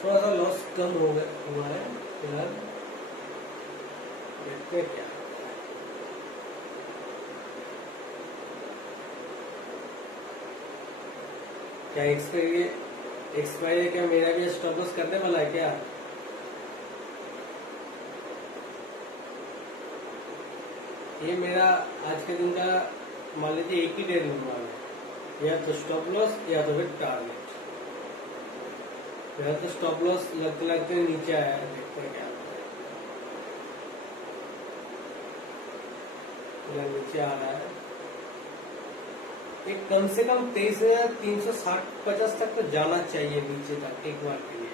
थोड़ा सा लॉस कम हुआ है फिलहाल, देखते हैं क्या। क्या एक्सपायरी क्या मेरा भी स्टॉप लॉस करने वाला है क्या? ये मेरा आज के दिन का मान लीजिए एक ही डे होने वाला है, या तो स्टॉप लॉस या तो फिर टारगेट। मेरा तो स्टॉप लॉस लगते लगते नीचे आया है, देखते हैं क्या होता है। नीचे आ रहा है, एक कम से कम 23,360-50 तक तो जाना चाहिए नीचे तक एक बार के लिए।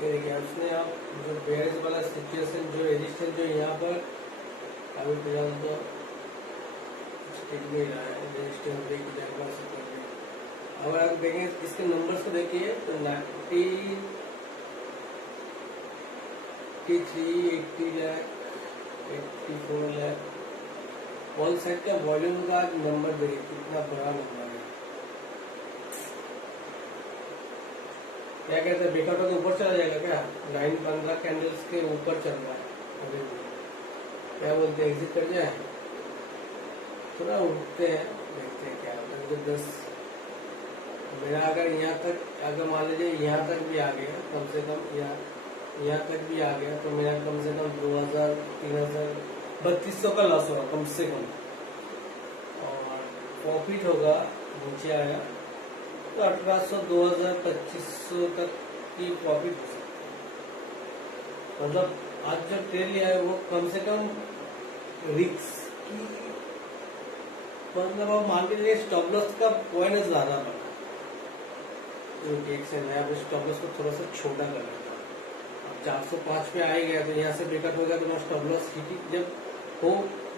ये देखिए उसने आप जो बेयरिंग वाला सिचुएशन जो रेजिस्टेंस जो यहाँ पर अभी फिलहाल तो स्टिक नहीं रहा है, रेजिस्टेंस ब्रेक जाएगा सुपर ब्रेक। अगर आप देखें इसके नंबर्स को देखिए तो 93, 80 लाख, 84 लाख, ऑल साइड का वॉल्यूम का नंबर देखिए कितना बड़ा नंबर है। क्या कहते हैं ब्रेकआउट के ऊपर चला जाएगा क्या? 9-15 कैंडल्स के ऊपर चल रहा है अभी भी। क्या बोलते हैं एग्जिट कर जाए? थोड़ा उठते हैं, देखते हैं क्या होता है। तो 10 मेरा अगर यहाँ तक, अगर मान लीजिए यहाँ तक भी आ गया कम से कम, यहाँ तक भी आ गया तो मेरा कम से कम 2000, 3000, 3200 का लॉस होगा कम से कम। और प्रॉफिट होगा नीचे आया तो 1800, 2000, 2500 तक की प्रॉफिट हो सकता है। मतलब आज जो ट्रेड लिया है वो कम से कम रिस्क की, मतलब आप मान के चलिए स्टॉप लॉस का पॉइंट ज्यादा बना, एक से नया स्टॉप लॉस को थोड़ा सा छोटा कर लेता। अब 405 पे आ ही गया तो यहाँ से ब्रेकअप हो गया तो मैं स्टॉप लॉस जब हो,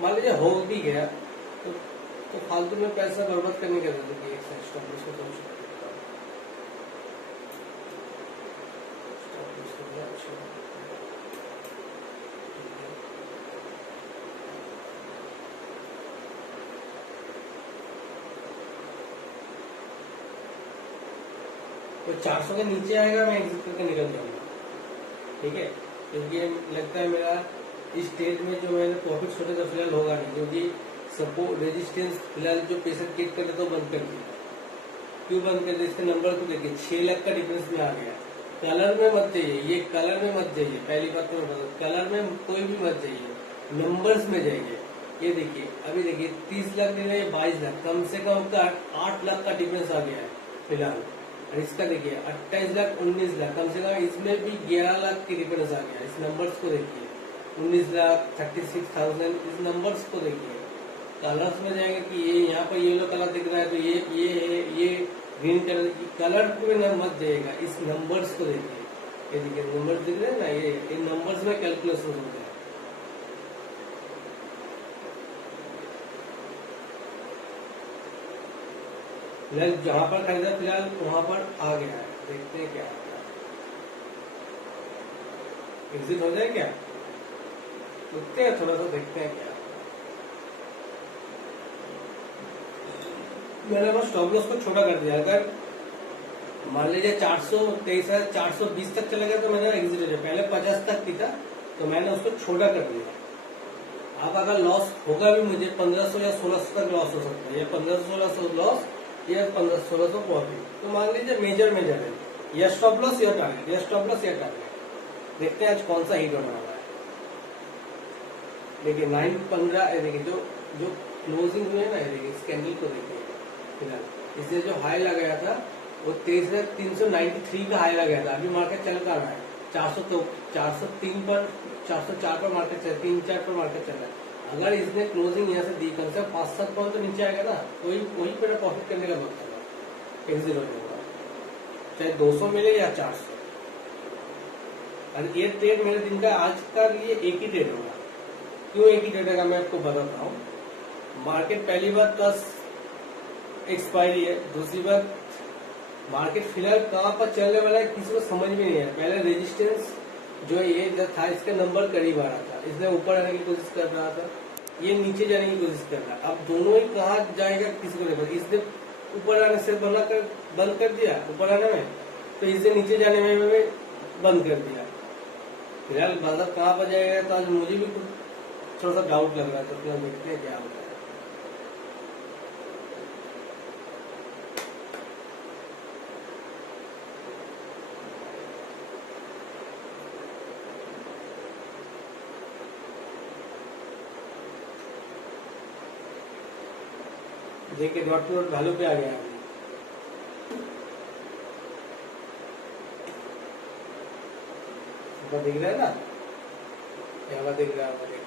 मान लीजिए हो भी गया तो फालतू में पैसा बर्बाद करने की जरूरत है। एक से स्टॉप लॉस को थोड़ा सा तो 400 के नीचे आएगा मैं एग्जिट करके निकल जाऊंगा, ठीक है। क्योंकि लगता है मेरा इस स्टेज में जो मैंने प्रॉफिट सोचा था फिलहाल होगा नहीं, क्योंकि सपोर्ट रेजिस्टेंस फिलहाल जो पैसा क्लिक कर तो बंद कर दिया। क्यों बंद कर दिया? इसके नंबर को देखिए 6 लाख का डिफरेंस में आ गया। कलर में मत जाइए, ये कलर में मत जाइए, पहली बात तो मैं बता, कलर में कोई भी मत जाइए, नंबर्स में जाइए। ये देखिए अभी देखिए 30 लाख दे रहे हैं, 22 लाख, कम से कम का 8 लाख का डिफरेंस आ गया है फिलहाल। और इसका देखिए 28 लाख, 19 लाख, कम से कम इसमें भी 11 लाख की डिफरेंस आ गया। इस नंबर्स को देखिए 19 लाख, 36,000, इस नंबर्स को देखिए। कलर्स में जाएंगे कि ये यहाँ पर येलो कलर दिख रहा है तो ये ग्रीन कलर की, कलर पे न मत जाइएगा, इस नंबर्स को देखिए। ये देखिए नंबर्स दिख रहे हैं ना, ये नंबर्स में कैलकुलेशन होता है। फिलहाल जहां पर खरीदा फिलहाल वहां पर आ गया है, देखते हैं क्या होता है। एग्जिट हो जाए क्या? रुकते हैं थोड़ा सा, देखते हैं क्या। मैंने बस स्टॉप लॉस को छोटा कर दिया। अगर मान लीजिए 423,420 तक चला गया तो मैंने एग्जिट हो जाए। पहले 50 तक की था तो मैंने उसको छोटा कर दिया। अब अगर लॉस होगा भी मुझे 1500 या 1600 तक लॉस हो सकता है, या 1500-1600 लॉस या 1500-1600 प्रॉफिट, तो मान लीजिए मेजर है, या स्टॉप लॉस या टारगेट, या स्टॉप लॉस या टारगेट। देखते हैं आज कौन सा हिट होने वाला है। देखिए 9-15, देखिए जो क्लोजिंग हुई है ना, देखिए इस कैंडल को देखिए फिलहाल इसने जो हाई लगाया था वो 23,393 का हाई लगाया था। अभी मार्केट चल कर रहा है 403 पर, 404 पर मार्केट चल, 3-4 पर मार्केट चल रहा है। अगर इसने क्लोजिंग यहाँ से दी कम से 5-7 पॉइंट तो नीचे आएगा ना, वही पे प्रॉफिट करने का वक्त होगा, एग्जिट हो जाएगा, चाहे 200 मिले या 400। और ये ट्रेड मेरे दिन का आज का ये एक ही ट्रेड होगा। क्यों एक ही ट्रेड होगा मैं आपको बताता हूँ। मार्केट पहली बात का एक्सपायरी है, दूसरी बात मार्केट फिलहाल कहाँ पर चलने वाला है किसी को समझ में नहीं है। पहले रेजिस्टेंस जो है ये था, इसका नंबर करीब आ रहा था, इसने ऊपर आने की कोशिश कर रहा था, ये नीचे जाने की कोशिश कर रहा है। अब दोनों ही कहाँ जाएगा किसी को नहीं पता। इसने ऊपर आने से बंद कर दिया ऊपर आने में, तो इसने नीचे जाने में भी बंद कर दिया। फिलहाल बाजार कहाँ पर जाएगा तो आज मुझे भी कुछ थोड़ा सा डाउट लग रहा है, तो फिर देखते हैं क्या होता है। देखिए डॉट टू डॉट वैल्यू पे आ गया है, दिख रहा है ना, यहाँ दिख रहा है। देखिए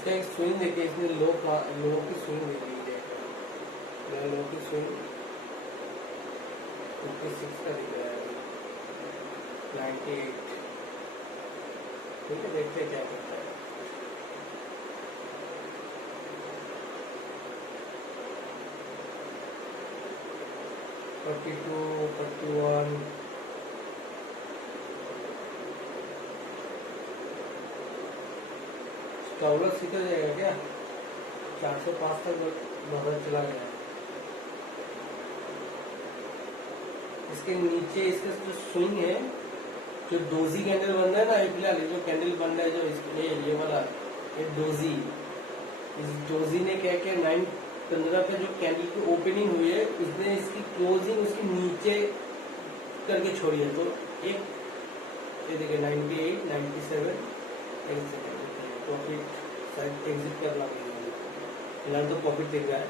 इसका एक स्विंग देखिए, इसने लो की स्विंग देखी है, लो की स्विंग 56 का दिख रहा है, 98। ठीक है, देखते हैं क्या करता है। $42, $41, स्टॉलर सीधा जाएगा क्या? 405 तक बदल चला गया। इसके नीचे इसका जो स्विंग है, जो डोजी कैंडल बन रहा है ना, फिलहाल जो कैंडल बन रहा है जो इसके ये वाला ये डोजी, इस डोजी ने क्या किया, 9:15 पे जो कैंडल की ओपनिंग हुई है उसने इसकी क्लोजिंग उसके नीचे करके छोड़ी है। तो एक ये देखिए 98, 97 प्रॉफिट शायद एग्जिट करना पड़ेगा। फिलहाल तो प्रॉफिट दिख रहा है,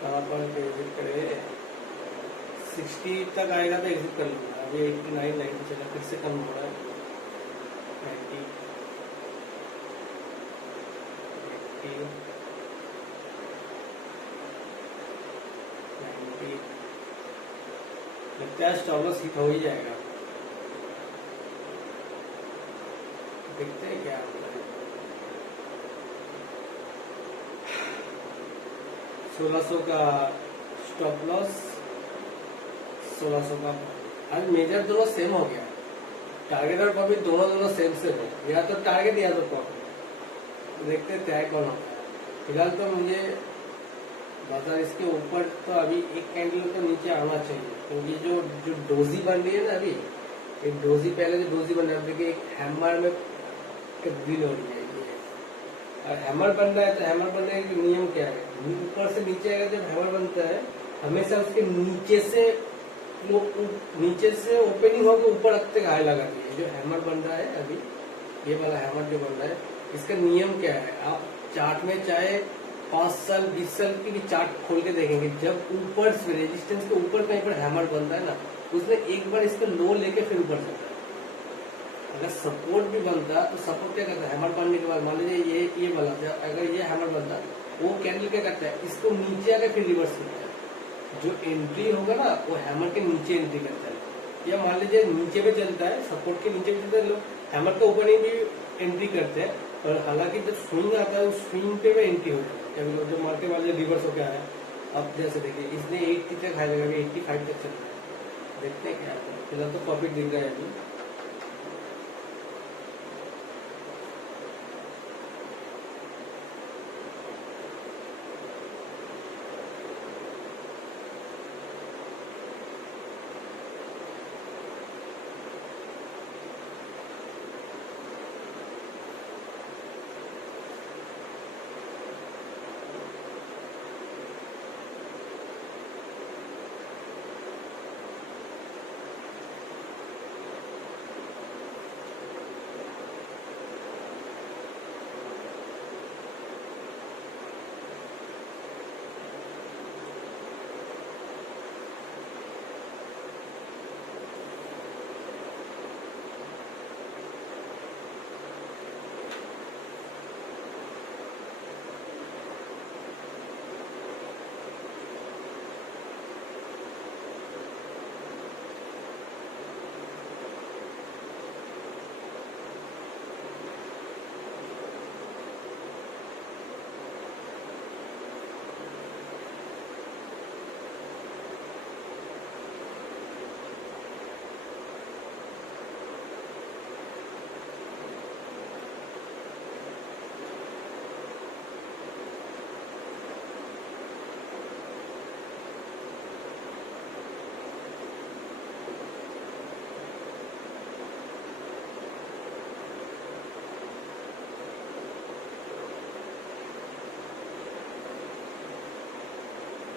कहाँ पर एग्जिट करे, 60 तक आएगा तो एग्जिट कर लूंगा। अभी 89, 90 चला, फिर से कम हो रहा है, 90, 90 लगता है स्टॉलर हिट हो ही जाएगा। देखते हैं क्या होता है। 1600 का स्टॉप लॉस, 1600 का। आज मेजर दोनों सेम हो गया, टारगेट और प्रॉफिट दोनों सेम है, या तो टारगेट या तो प्रॉफिट। देखते हैं तय कौन होता है। फिलहाल तो मुझे बाजार इसके ऊपर तो अभी एक कैंडल तो नीचे आना चाहिए, क्योंकि जो डोजी बन रही है ना, अभी एक डोजी, पहले जो डोजी बन रहा है देखिए, एक हैमर में तब्दील हो रही है ये। और हैमर बन रहा है तो हैमर बनने का नियम क्या है, ऊपर से नीचे आएगा। जब हैमर बनता है हमेशा उसके नीचे से ओपनिंग होकर ऊपर रख तक हाई लगाती है। जो हैमर बन रहा है अभी, ये वाला हैमर जो बन रहा है, इसका नियम क्या है, आप चार्ट में चाहे 5 साल 20 साल की भी चार्ट खोल के देखेंगे, जब ऊपर से रेजिस्टेंस के ऊपर कहीं पर हैमर बनता है ना, उसने एक बार इसका लो लेके फिर ऊपर चलता है। अगर सपोर्ट भी बनता तो सपोर्ट क्या करता है, हैमर बनने के बाद मान लीजिए ये वाला, अगर ये हैमर बनता, वो कैंडल क्या करता है, इसको नीचे आकर फिर रिवर्स करता है। जो एंट्री होगा ना, वो हैमर के नीचे एंट्री करता है। या मान लीजिए नीचे पे चलता है, सपोर्ट के नीचे भी चलता है, लोग हैमर के ऊपर ही भी एंट्री करते हैं। और हालांकि जब स्विंग आता है, उस स्विंग पे भी एंट्री हो जाती है। जो मार्केट वाले रिवर्स हो गया है, अब जैसे देखिए इसने 80 तक हाई लगा, 85 तक चल रहा है। देखते हैं क्या आता है। फिलहाल तो प्रॉफिट दिख रहा है अभी।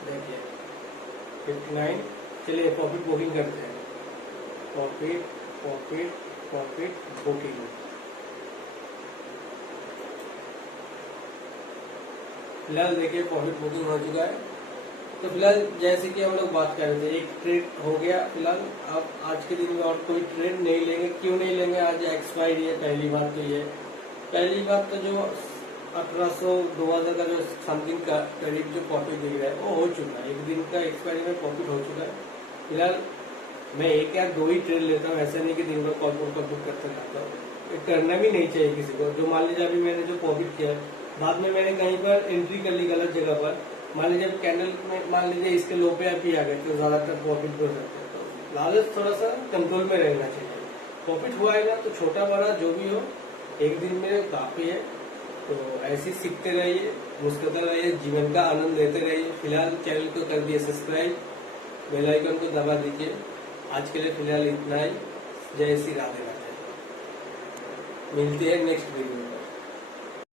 देखिए 59। चलिए प्रॉफिट बुकिंग करते हैं। Profit profit profit booking. फिलहाल देखिए प्रॉफिट बुकिंग हो चुका है। तो फिलहाल जैसे कि हम लोग बात कर रहे थे, एक ट्रेड हो गया। फिलहाल आप आज के दिन में और कोई ट्रेड नहीं लेंगे। क्यों नहीं लेंगे? आज एक्सपायरी है, पहली बात तो ये। पहली बात तो जो 1800 2000 का जो समथिंग का करीब जो प्रॉफिट दिख रहा है वो हो चुका है, एक दिन का एक्सपायरी में प्रॉफिट हो चुका है। फिलहाल मैं एक या दो ही ट्रेड लेता हूँ, ऐसा नहीं कि दिन भर कॉल करते रहता हूँ। करना भी नहीं चाहिए किसी को। जो मान लीजिए अभी मैंने जो प्रॉफिट किया बाद में मैंने कहीं पर एंट्री कर ली गलत जगह पर, मान लीजिए कैंडल में मान लीजिए इसके लो पे आप ही आ गए तो ज्यादातर प्रॉफिट हो सकते हैं। तो लालच थोड़ा सा कंट्रोल में रहना चाहिए। प्रॉफिट हुआ है ना तो छोटा बड़ा जो भी हो एक दिन में काफी है। तो ऐसे ही सीखते रहिए, मुस्कुराते रहिए, जीवन का आनंद लेते रहिए। फिलहाल चैनल को कर दिए सब्सक्राइब, बेल आइकन को दबा दीजिए। आज के लिए फिलहाल इतना ही। जय श्री राधे राधे। मिलती है नेक्स्ट वीडियो में।